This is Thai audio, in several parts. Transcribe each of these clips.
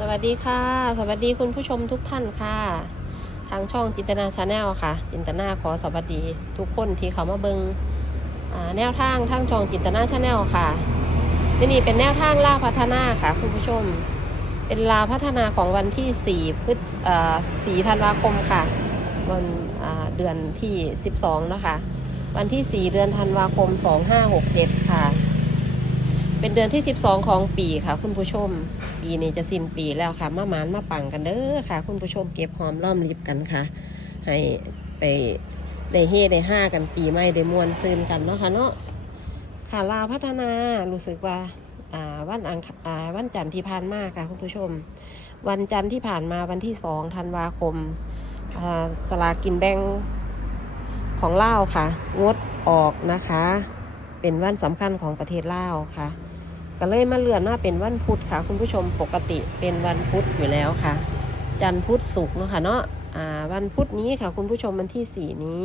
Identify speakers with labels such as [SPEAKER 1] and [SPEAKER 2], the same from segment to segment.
[SPEAKER 1] สวัสดีค่ะ สวัสดีคุณผู้ชมทุกท่านค่ะ ทางช่องจินตนาชาแนลค่ะ จินตนาขอสวัสดีทุกคนที่เขามาเบิงแนวทางทางช่องจินตนาชาแนลค่ะที่นี่เป็นแนวทางล่าพัฒนาค่ะ คุณผู้ชม เป็นลาพัฒนาของวันที่4พฤษอ่ธันวาคมค่ะวันเดือนที่12นะคะวันที่4เดือนธันวาคม2567ค่ะ เป็นเดือนที่ 12 ของปีค่ะ คุณผู้ชม ปีนี้จะสิ้นปีแล้วค่ะ มาหมานมาปังกันเด้อค่ะ คุณผู้ชมเก็บหอมรอมริบกันค่ะ ให้ไปได้เฮได้ห้ากันปีใหม่ได้มวนซืนกันเนาะค่ะเนาะค่ะลาวพัฒนารู้สึกว่าอ่าวันอังอ่าวันจันทร์ที่ผ่านมาค่ะคุณผู้ชม วันจันทร์ที่ผ่านมาวันที่สองธันวาคมอ่าสลากินแบ่งของลาวค่ะ งดออกนะคะ เป็นวันสำคัญของประเทศลาวค่ะ ก็เลยมาเลื่อนมาเป็นวันพุธค่ะ คุณผู้ชมปกติเป็นวันพุธอยู่แล้วค่ะ จันทร์พุธศุกร์เนาะค่ะเนาะวันพุธนี้ค่ะ คุณผู้ชมวันที่สี่นี้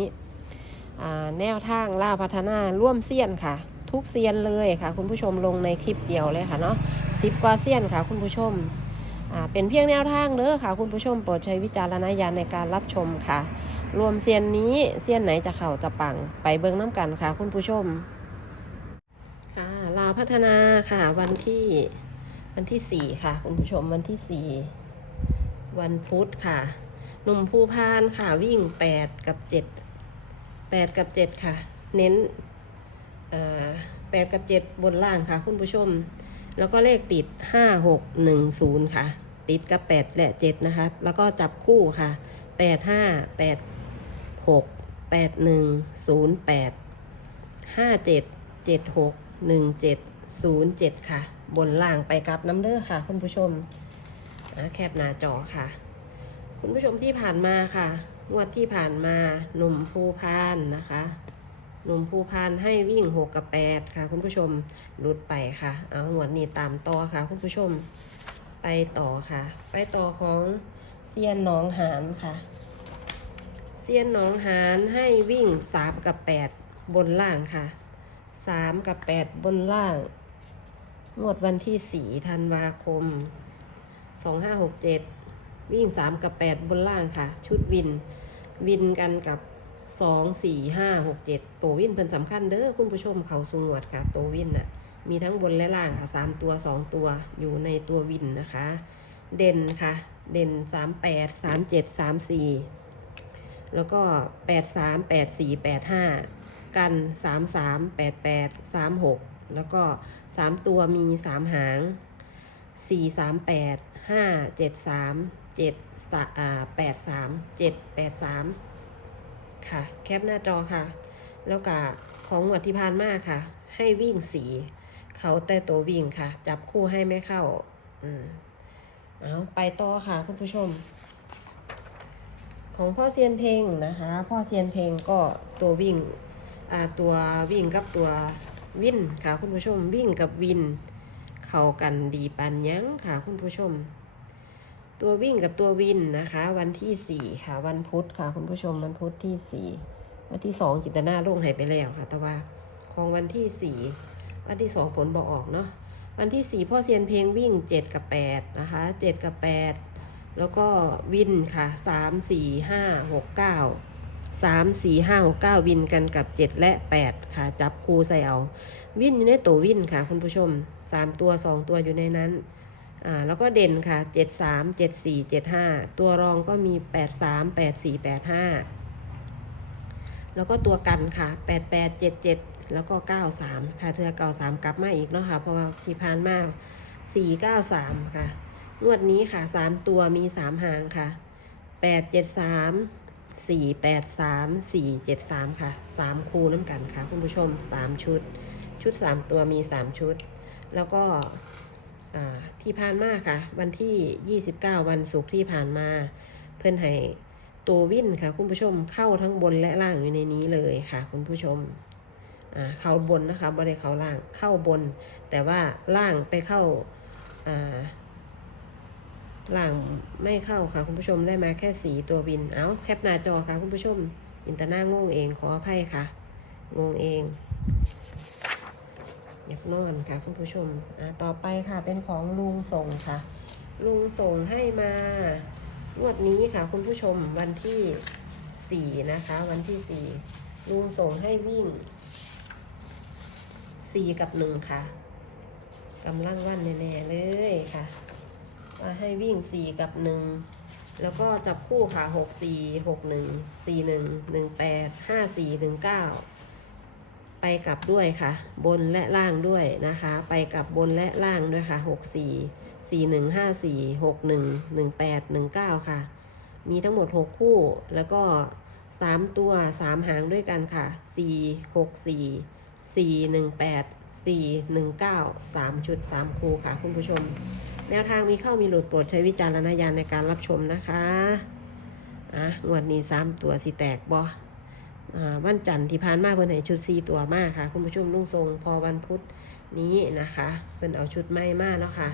[SPEAKER 1] แนวทางล่าพัฒนาร่วมเซียนค่ะ ทุกเซียนเลยค่ะ คุณผู้ชมลงในคลิปเดียวเลยค่ะเนาะสิบกว่าเซียนค่ะ คุณผู้ชมเป็นเพียงแนวทางเด้อค่ะ คุณผู้ชมโปรดใช้วิจารณญาณในการรับชมค่ะ รวมเซียนนี้เซียนไหนจะเข่าจะปังไปเบิ้งน้ำกันค่ะ คุณผู้ชม พัฒนาค่ะ วันที่วันที่สี่ค่ะ คุณผู้ชมวันที่สี่วันพุธค่ะ หนุ่มภูพานค่ะวิ่งแปดกับเจ็ดแปดกับเจ็ดค่ะ เน้นแปดกับเจ็ดบนล่างค่ะ คุณผู้ชม แล้วก็เลขติดห้าหกหนึ่งศูนย์ค่ะ ติดกับแปดและเจ็ดนะคะ แล้วก็จับคู่ค่ะแปดห้าแปดหกแปดหนึ่งศูนย์แปดห้าเจ็ดเจ็ดหกหนึ่งเจ็ด ศูนย์เจ็ดค่ะ บนล่างไปกับน้ำเด้อค่ะ คุณผู้ชมแคบหน้าจอค่ะ คุณผู้ชมที่ผ่านมาค่ะงวดที่ผ่านมาหนุ่มภูพานนะคะหนุ่มภูพานให้วิ่งหกกับแปดค่ะ คุณผู้ชมรุดไปค่ะ เอางวดนี้ตามต่อค่ะ คุณผู้ชมไปต่อค่ะ ไปต่อของเซียนหนองหานค่ะเซียนหนองหานให้วิ่งสามกับแปดบนล่างค่ะสามกับแปดบนล่าง งวดวันที่สี่ธันวาคมสองห้าหกเจ็ดวิ่งสามกับแปดบนล่างค่ะ ชุดวิน วินกันกับสองสี่ห้าหกเจ็ดตัววินเป็นสำคัญเด้อคุณผู้ชมเขาสูงวดค่ะ ตัววินน่ะ มีทั้งบนและล่างค่ะสามตัวสองตัวอยู่ในตัววินนะคะ เด่นค่ะ เด่นสามแปดสามเจ็ดสามสี่แล้วก็แปดสามแปดสี่แปดห้ากันสามสามแปดแปดสามหก แล้วก็สามตัวมีสามหางสี่สามแปดห้าเจ็ดสามเจ็ดอ่าแปดสามเจ็ดแปดสามค่ะ แคปหน้าจอค่ะ แล้วก็ของหวดที่พานมากค่ะ ให้วิ่งสี เขาแต่ตัววิ่งค่ะ จับคู่ให้ไม่เข้า อืมเอาไปต่อค่ะคุณผู้ชม ของพ่อเซียนเพลงนะคะ พ่อเซียนเพลงก็ตัววิ่งอ่าตัววิ่งกับตัว วินค่ะคุณผู้ชมวิ่งกับวิน เข้ากันดีปันยังค่ะคุณผู้ชม ตัววิ่งกับตัววินนะคะ วันที่สี่ค่ะวันพุธค่ะคุณผู้ชมวันพุธที่สี่วันที่สองจิตนาลงหายไปแล้วค่ะ แต่ว่าของวันที่สี่วันที่สองผลบอกออกเนาะวันที่สี่พ่อเซียนเพลงวิ่งเจ็ดกับแปดนะคะเจ็ดกับแปดแล้วก็วินค่ะสามสี่ห้าหกเก้า สามสี่ห้าหกเก้าวินกันกับเจ็ดและแปดค่ะ จับคูใส่เอา วินอยู่ในตัววินค่ะ คุณผู้ชมสามตัวสองตัวอยู่ในนั้นอ่าแล้วก็เด่นค่ะเจ็ดสามเจ็ดสี่เจ็ดห้าตัวรองก็มีแปดสามแปดสี่แปดห้าแล้วก็ตัวกันค่ะแปดแปดเจ็ดเจ็ดแล้วก็เก้าสามค่ะเธอเก้าสามกลับมาอีกเนาะค่ะ เพราะว่าที่ผ่านมาสี่เก้าสามค่ะงวดนี้ค่ะสามตัวมีสามหางค่ะแปดเจ็ดสาม สี่แปดสามสี่เจ็ดสามค่ะสามคูน้ำกันค่ะ คุณผู้ชมสามชุด ชุดสามตัวมีสามชุด แล้วก็ที่ผ่านมาค่ะ วันที่ยี่สิบเก้าวันศุกร์ที่ผ่านมา เพื่อนให้ตัววิ่นค่ะ คุณผู้ชมเข้าทั้งบนและล่างอยู่ในนี้เลยค่ะ คุณผู้ชมเข้าบนนะคะบริเขาล่างเข้าบน แต่ว่าล่างไปเข้า หลังไม่เข้าค่ะคุณผู้ชมได้มาแค่สีตัววิน เอาแคปหน้าจอค่ะคุณผู้ชม อินเตอร์หน้างงเองขออภัยค่ะ งงเองอยากนอนค่ะคุณผู้ชมอ่าต่อไปค่ะเป็นของลุงส่งค่ะ ลุงส่งให้มางวดนี้ค่ะ คุณผู้ชมวันที่สี่นะคะ วันที่สี่ลุงส่งให้วิ่งสี่กับหนึ่งค่ะกำลังวันแน่ๆเลยค่ะ ให้วิ่งสี่กับหนึ่งแล้วก็จับคู่ค่ะหกสี่หกหนึ่งสี่หนึ่งหนึ่งแปดห้าสี่หนึ่งเก้าไปกลับด้วยค่ะ บนและล่างด้วยนะคะ ไปกลับบนและล่างด้วยค่ะหกสี่สี่หนึ่งห้าสี่หกหนึ่งหนึ่งแปดหนึ่งเก้าค่ะ มีทั้งหมดหกคู่แล้วก็สามตัวสามหางด้วยกันค่ะสี่หกสี่สี่หนึ่งแปดสี่หนึ่งเก้าสามชุดสามคู่ค่ะคุณผู้ชม แนวทางมีเข้ามีหลุดโปรดใช้วิจารณญาณในการรับชมนะคะอะงวดนี้สามตัวสิแตกบอ่วันจันทร์ที่ผ่านมาเพิ่นให้ชุด4ตัวมากค่ะ คุณผู้ชมลุงทรงพอวันพุธนี้นะคะ เพิ่นเอาชุดใหม่มาแล้วค่ะ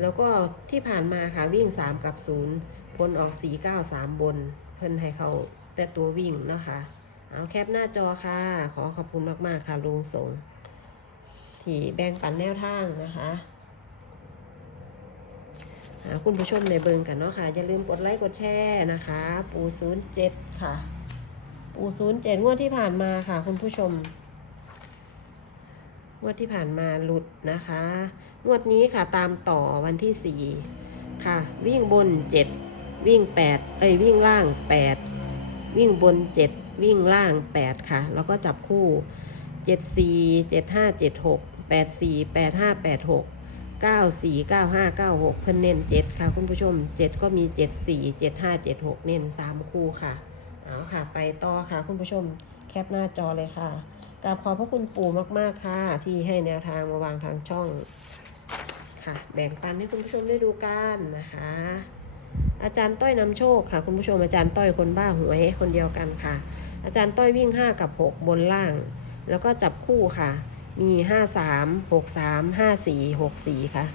[SPEAKER 1] แล้วก็ที่ผ่านมาค่ะวิ่ง3กับ0ผลออก4 9 3บน เพิ่นให้เขาแต่ตัววิ่งเนาะคะ เอาแคปหน้าจอค่ะ ขอขอบคุณมาก ๆ ค่ะลุงทรงที่แบ่งปันแนวทางนะคะ คุณผู้ชมในเบิงกันเนาะค่ะ อย่าลืมกดไลค์กดแชร์นะคะ ปู07ค่ะ ปูศูนย์เจ็ดงวดที่ผ่านมาค่ะ คุณผู้ชมงวดที่ผ่านมาหลุดนะคะ งวดนี้ค่ะตามต่อวันที่สี่ค่ะ วิ่งบนเจ็ดวิ่งแปดเอ้ยวิ่งล่างแปดวิ่งบนเจ็ดวิ่งล่างแปดค่ะ แล้วก็จับคู่เจ็ดสี่เจ็ดห้าเจ็ดหกแปดสี่แปดห้าแปดหก เก้าสี่เก้าห้าเก้าหกเพิ่นเน้นเจ็ดค่ะ คุณผู้ชมเจ็ดก็มีเจ็ดสี่เจ็ดห้าเจ็ดหกเน้นสามคู่ค่ะเอาค่ะ ไปต่อค่ะ คุณผู้ชมแคปหน้าจอเลยค่ะกราบขอบพระคุณปู่มาก ๆ ค่ะ ที่ให้แนวทางมาวางทางช่องค่ะ แบ่งปันให้คุณผู้ชมได้ดูกันนะคะ อาจารย์ต้อยนำโชคค่ะ คุณผู้ชมอาจารย์ต้อยคนบ้าหวยคนเดียวกันค่ะ อาจารย์ต้อยวิ่ง 5 กับ 6 บนล่าง แล้วก็จับคู่ค่ะ มี 5 3 6 3 5 4 6 4 ค่ะ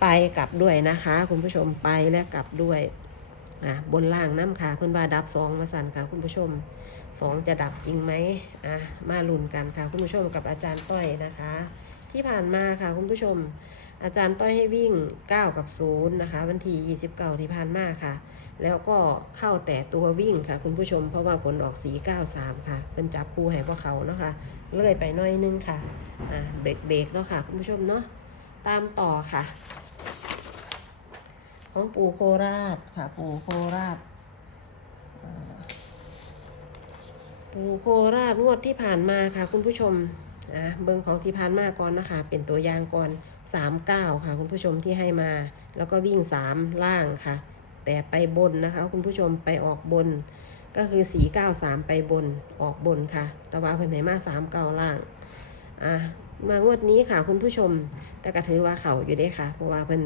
[SPEAKER 1] ไปกลับด้วยนะคะ คุณผู้ชมไปและกลับด้วยอะบนล่างน้ำค่ะเพื่อนว่าดับสองมาสั่นค่ะคุณผู้ชมสองจะดับจริงไหมอะมาลุ้นกันค่ะคุณผู้ชมกับอาจารย์ต้อยนะคะ ที่ผ่านมาค่ะคุณผู้ชม อาจารย์ต้อยให้วิ่ง 9 กับ 0 นะคะ วันที่29 ที่ผ่านมาค่ะ แล้วก็เข้าแต่ตัววิ่งค่ะ คุณผู้ชมเพราะว่าผลออก493 ค่ะเป็นจับคู่ให้พวกเขาเนาะค่ะเลื่อยไปน้อยนึงค่ะอะเบรกเบรกเนาะค่ะ คุณผู้ชมเนาะตามต่อค่ะ ของปูโคราชค่ะ ปูโคราชปูโคราชงวดที่ผ่านมาค่ะ คุณผู้ชม อะเบิ้งของที่ผ่านมาก่อนนะคะ เป็นตัวอย่างก่อนสามเก้าค่ะ คุณผู้ชมที่ให้มา แล้วก็วิ่งสามล่างค่ะ แต่ไปบนนะคะ คุณผู้ชมไปออกบน ก็คือสี่เก้าสามไปบนออกบนค่ะ แต่ว่าเพิ่นให้มาสามเก้าล่างอะมางวดนี้ค่ะคุณผู้ชมแต่ก็ถือว่าเข่าอยู่ได้ค่ะ เพราะว่าเพิ่น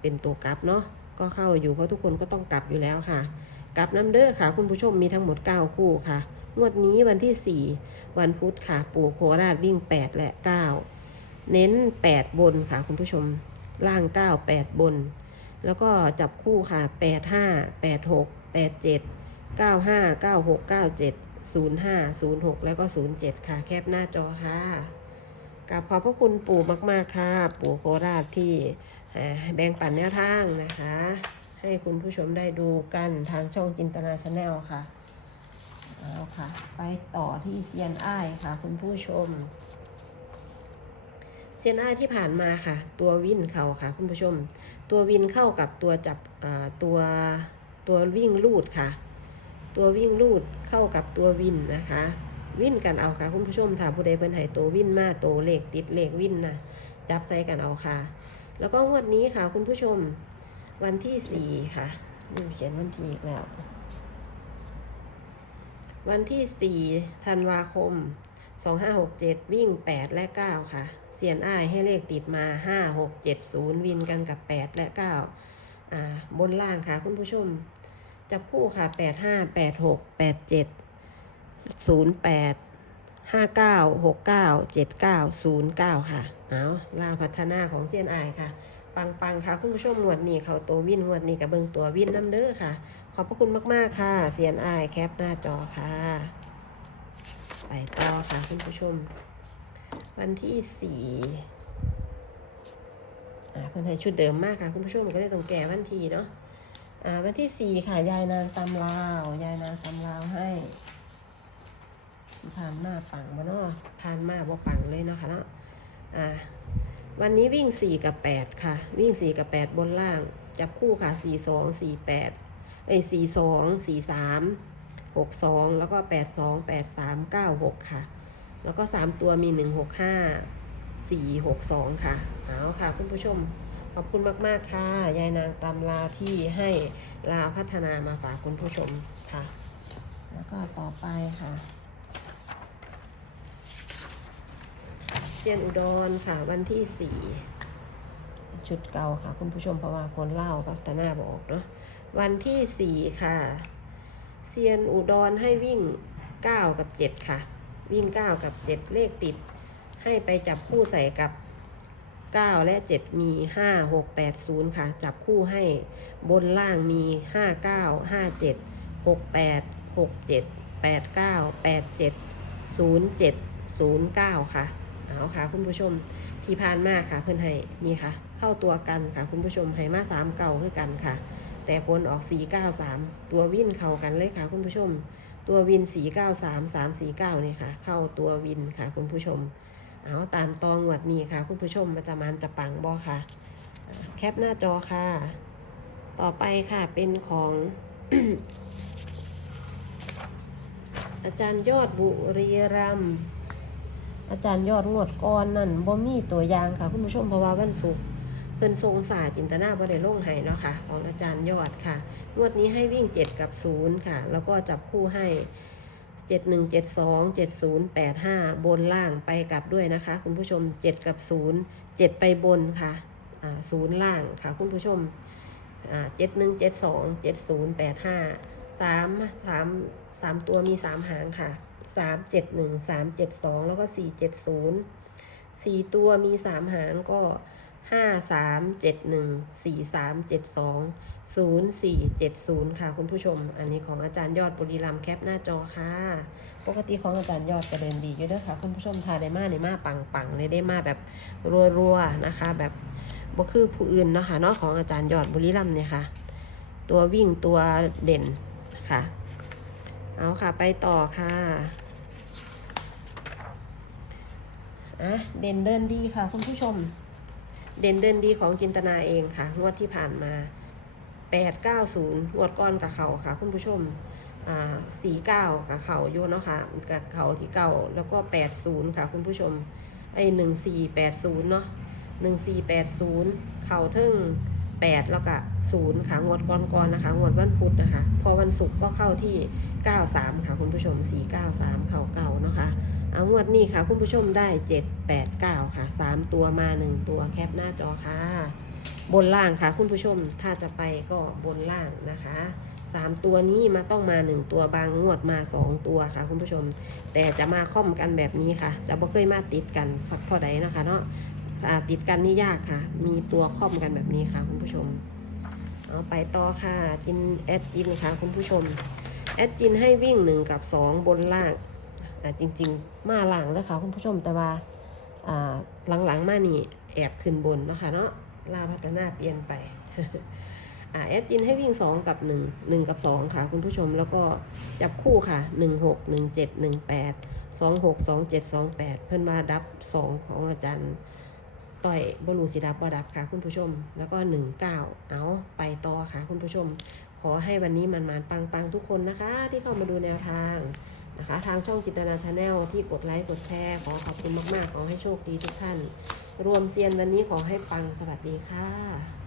[SPEAKER 1] เป็นตัวกลับเนาะก็เข้าอยู่เพราะทุกคนก็ต้องกลับอยู่แล้วค่ะ กลับน้ำเด้อค่ะ คุณผู้ชมมีทั้งหมด 9 คู่ค่ะ งวดนี้วันที่ 4 วันพุธค่ะ ปู่โคราชวิ่ง 8 และ 9 เน้น 8 บนค่ะคุณผู้ชม ล่าง 9 8 บน แล้วก็จับคู่ค่ะ 8 5 8 6 8 7 9 5 9 6 9 7 0 5 0 6 แล้วก็ 0 7 ค่ะ แคปหน้าจอค่ะกราบขอบพระคุณปู่มาก ๆ ค่ะ ปู่โคราชที่แบ่งปันแนวทางนะคะ ให้คุณผู้ชมได้ดูกันทางช่องจินตนาชาแนลค่ะ เอาค่ะ ไปต่อที่เซียนอ้ายค่ะ คุณผู้ชม เซียนอ้ายที่ผ่านมาค่ะ ตัววินเข้าค่ะ คุณผู้ชม ตัววินเข้ากับตัวจับตัวตัววิ่งลูดค่ะ ตัววิ่งลูดเข้ากับตัววินนะคะวินกันเอาค่ะ คุณผู้ชมถ้าผู้ใดเพิ่นให้ตัววินมาตัวเลขติดเลขวินนะจับใส่กันเอาค่ะ แล้วก็งวดนี้ค่ะ คุณผู้ชมวันที่สี่ค่ะนี่เขียนวันที่อีกแล้ว วันที่สี่ธันวาคมสองห้าหกเจ็ดวิ่งแปดและเก้าค่ะ เสียนอ้ายให้เลขติดมาห้าหกเจ็ดศูนย์วินกันกับแปดและเก้าอ่า บนล่างค่ะคุณผู้ชม จับคู่ค่ะแปดห้าแปดหกแปดเจ็ดศูนย์แปดห้าเก้าหกเก้าเจ็ดเก้าศูนย์เก้าค่ะ เอาลาพัฒนาของเซียนอายค่ะ ปังปังค่ะ คุณผู้ชมหนวดนี้เขาตัววินหนวดนี้กับเบิงตัววินน้ำเด้อค่ะ ขอบพระคุณมาก ๆ ค่ะเซียนอายแคปหน้าจอค่ะ ไปต่อค่ะ คุณผู้ชม วันที่สี่อ่าเพิ่นให้ชุดเดิมมากค่ะ คุณผู้ชมก็เลยต้องแก่วันทีเนาะอ่าวันที่สี่ค่ะ ยายนางตำลาว ยายนางตำลาวให้ผ่านมาปังมาเนาะผ่านมาบ่ปังเลยเนาะค่ะเนาะอ่า วันนี้วิ่ง 4 กับ 8 ค่ะ วิ่ง 4 กับ 8 บนล่าง จับคู่ค่ะ 4 2 4 8เอ้ย4 2 4 3 6 2 แล้วก็ 8 2 8 3 9 6 ค่ะ แล้วก็ 3 ตัวมี 1 6 5 4 6 2 ค่ะ เอาค่ะ คุณผู้ชม ขอบคุณมาก ๆ ค่ะ ยายนางตำลาที่ให้ลาพัฒนามาฝากคุณผู้ชมค่ะ แล้วก็ต่อไปค่ะ เซียนอุดรค่ะวันที่สี่ชุดเก่าค่ะ คุณผู้ชมเพราะว่าคนเล่าพัฒนาบอกเนาะวันที่สี่ค่ะ เซียนอุดรให้วิ่งเก้ากับเจ็ดค่ะ วิ่งเก้ากับเจ็ดเลขติด ให้ไปจับคู่ใส่กับเก้าและเจ็ดมีห้าหกแปดศูนย์ค่ะ จับคู่ให้บนล่างมีห้าเก้าห้าเจ็ดหกแปดหกเจ็ดแปดเก้าแปดเจ็ดศูนย์เจ็ดศูนย์เก้าค่ะ เอาค่ะคุณผู้ชมที่ผ่านมาค่ะเพื่อนให้นี่ค่ะ เข้าตัวกันค่ะคุณผู้ชมให้มาสามเก่าคือกันค่ะ แต่ผลออกสี่เก้าสามตัววินเข้ากันเลยค่ะ คุณผู้ชม ตัววินสี่เก้าสามสามสี่เก้านี่ค่ะ เข้าตัววินค่ะ คุณผู้ชม เอาตามตองวดนี้ค่ะ คุณผู้ชมมันจะมันจะปังบอค่ะ แคปหน้าจอค่ะ ต่อไปค่ะเป็นของอาจารย์ยอดบุรีรัมย์ อาจารย์ยอดงวดก้อนนั่นบ่มีตัวอย่างค่ะ คุณผู้ชมเพราะว่าวันศุกร์เพิ่นทรงศาสตร์จินตนาบ่ได้ลงให้เนาะค่ะ ของอาจารย์ยอดค่ะงวดนี้ให้วิ่ง 7 กับ 0 ค่ะ แล้วก็จับคู่ให้ 7 1 7 2 7 0 8 5 บนล่างไปกลับด้วยนะคะ คุณผู้ชม 7 กับ 0 7 ไปบนค่ะอ่า0ล่างค่ะ คุณผู้ชมอ่า7 1 7 2 7 0 8 5 3 3 3ตัวมี3หางค่ะ สามเจ็ดหนึ่งสามเจ็ดสองแล้วก็สี่เจ็ดศูนย์สี่ตัวมีสามหางก็ห้าสามเจ็ดหนึ่งสี่สามเจ็ดสองศูนย์สี่เจ็ดศูนย์ค่ะคุณผู้ชม อันนี้ของอาจารย์ยอดบุรีรัมแคปหน้าจอค่ะ ปกติของอาจารย์ยอดจะเดินดีอยู่ด้วยค่ะ คุณผู้ชมทาได้มาได้มาปังปังๆเลยได้มาแบบรัวๆนะคะ แบบบ่คือผู้อื่นเนาะคะเนาะของอาจารย์ยอดบุรีรัมเนี่ยค่ะ ตัววิ่งตัวเด่นค่ะ เอาค่ะไปต่อค่ะ อะเด่นเดินดีค่ะ คุณผู้ชม เด่นเดินดีของจินตนาเองค่ะงวดที่ผ่านมา890งวดก้อนกับเขาค่ะ คุณผู้ชมอ่า49กับเขาอยู่เนาะค่ะกับเขาที่เก่าแล้วก็80ค่ะ คุณผู้ชมไอ้1480เนาะ1480เข่าทึ่ง8แล้วก็0ค่ะงวดก้อนๆนะคะงวดวันพุธนะคะ พอวันศุกร์ก็เข้าที่93ค่ะ คุณผู้ชม493เข่าเก่าเนาะคะ เอางวดนี้ค่ะ คุณผู้ชมได้ 7 8 9 ค่ะ 3 ตัวมา 1 ตัวแคปหน้าจอค่ะ บนล่างค่ะ คุณผู้ชมถ้าจะไปก็บนล่างนะคะ 3 ตัวนี้มาต้องมา 1 ตัวบางงวดมา 2 ตัวค่ะ คุณผู้ชม แต่จะมาค่อมกันแบบนี้ค่ะ จะบ่เคยมาติดกันสักเท่าใดนะคะเนาะติดกันนี่ยากค่ะ มีตัวค่อมกันแบบนี้ค่ะ คุณผู้ชม เอาไปต่อค่ะจินแอดจินค่ะ คุณผู้ชมแอดจินให้วิ่ง 1 กับ 2 บนล่าง อ่าจริง ๆ มาหลังแล้วค่ะคุณผู้ชมแต่ว่าหลังๆ มานี่แอบขึ้นบนเนาะคะเนาะลาพัฒนาเปลี่ยนไปอ่าแอดจินให้วิ่ง 2 กับ 1 1 กับ 2 ค่ะ คุณผู้ชมแล้วก็จับคู่ค่ะ 1 6 1 7 1 8 2 6 2 7 2 8 เพิ่นมาดับ 2 ของอาจารย์ต่อยบรูสิดับบ่ดับค่ะ คุณผู้ชม แล้วก็ 1 9 เอาไปต่อค่ะ คุณผู้ชม ขอให้วันนี้มันมานๆปังๆ ทุกคนนะคะ ที่เข้ามาดูแนวทาง นะคะ ทางช่องจินตนาชาแนลที่กดไลค์กดแชร์ขอขอบคุณมาก ๆ ขอให้โชคดีทุกท่าน รวมเซียนวันนี้ขอให้ปังสวัสดีค่ะ